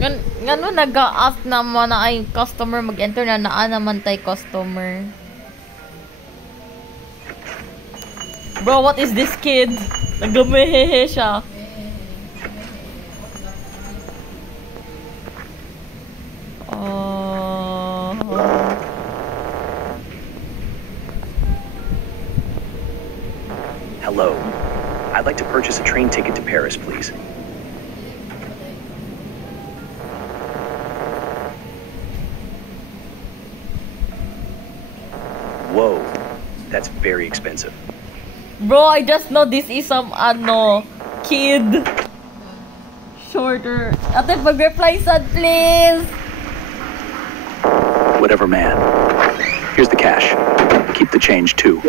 Ngano nag-ask naman na ay customer mag-enter na naa naman tay customer. Bro, what is this kid? Nagamehehe siya. Hello. I'd like to purchase a train ticket to Paris, please. Whoa, that's very expensive. Bro, I just know this is some kid. Shorter. Ate, mag-reply sad, please. Whatever, man. Here's the cash. Keep the change, too.